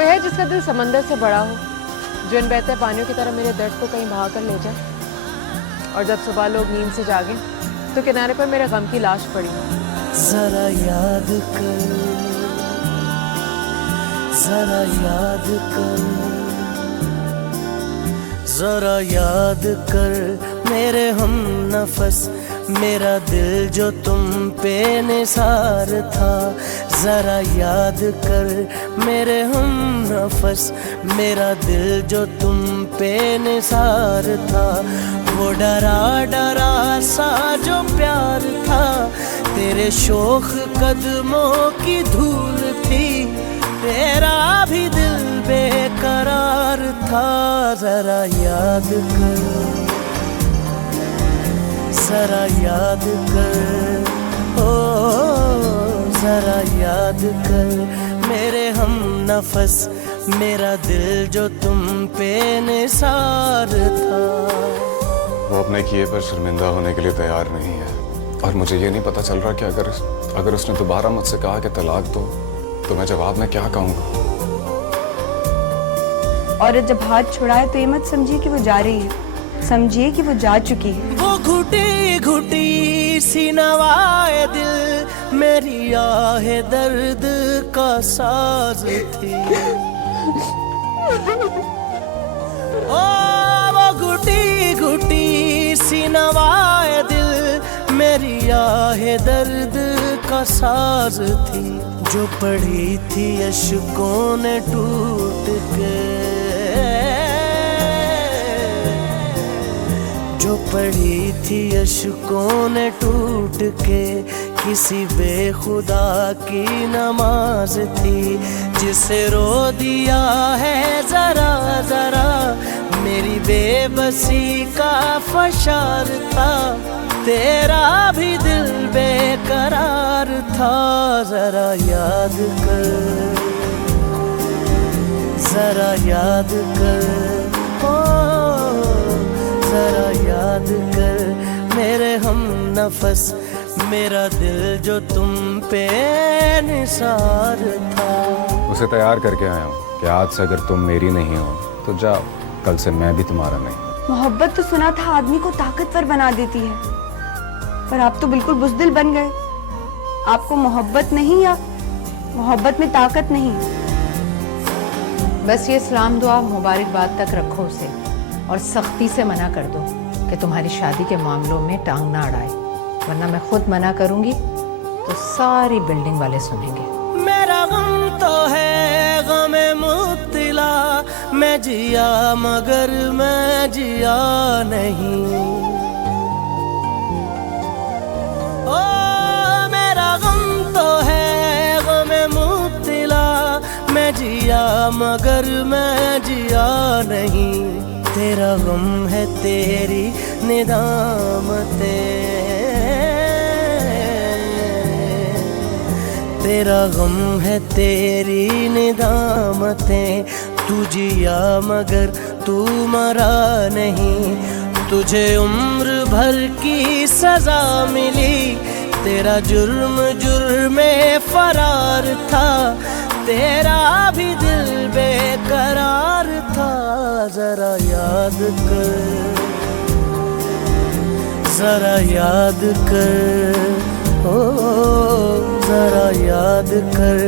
कोई है जिसका दिल समंदर से बड़ा हो, जो इन बहते पानियों की तरह मेरे दर्द को कहीं बहा कर ले जाए, और जब सुबह लोग नींद से जागे तो किनारे पर मेरे गम की लाश पड़ी। जरा याद कर, जरा याद कर, जरा याद कर मेरे हम नफस, मेरा दिल जो तुम पे निसार था। जरा याद कर मेरे हम नफस, मेरा दिल जो तुम पे निसार था। वो डरा डरा सा जो प्यार था, तेरे शोख कदमों की धूल थी, तेरा भी दिल बेकरार था। जरा याद कर, जरा याद कर, ओ जरा याद कर मेरे हम नफस, मेरा दिल जो तुम पे निसार था। वो अपने किए पर शर्मिंदा होने के लिए तैयार नहीं है, और मुझे ये नहीं पता चल रहा कि अगर उसने दोबारा मुझसे कहा कि तलाक दो, तो मैं जवाब में क्या कहूँगा। और जब हाथ छुड़ाए तो ये मत समझिए कि वो जा रही है, समझिए कि वो जा चुकी है। वो घुटी घुटी सी नवाए दिल, मेरी आहे दर्द का साज थी। ओ वो घुटी घुटी सी नवाए दिल, मेरी आहे दर्द का साज थी। जो पड़ी थी अश्कों ने टूट के, जो पड़ी थी अश्कों ने टूट के, किसी बेखुदा की नमाज थी। जिसे रो दिया है जरा जरा, मेरी बेबसी का फशार था, तेरा भी दिल बेकरार था। जरा याद कर, जरा याद कर, ओ जरा याद कर मेरे हम नफस, मेरा दिल जो तुम पे निसार था। उसे तैयार करके आया हूँ कि आज से अगर तुम मेरी नहीं हो तो जाओ, कल से मैं भी तुम्हारा नहीं। मोहब्बत तो सुना था आदमी को ताकतवर बना देती है, पर आप तो बिल्कुल बुज़दिल बन गए। आपको मोहब्बत नहीं, या मोहब्बत में ताकत नहीं। बस ये सलाम दुआ मुबारकबाद तक रखो उसे, और सख्ती से मना कर दो कि तुम्हारी शादी के मामलों में टांग ना अड़ाए, वरना मैं खुद मना करूंगी तो सारी बिल्डिंग वाले सुनेंगे। मेरा गम तो है गमे मुब्तला, मैं जिया मगर मैं जिया नहीं। ओ मेरा गम तो है गमे मुब्तला, मैं जिया मगर मैं जिया नहीं। तेरा गम है तेरी निदामतें, तेरा गम है तेरी निदामतें। तू जिया मगर तू मरा नहीं, तुझे उम्र भर की सजा मिली। तेरा जुर्म जुर्मे फरार था, तेरा भी दिल बेकरार था। जरा याद कर, जरा याद कर, ओ जरा याद कर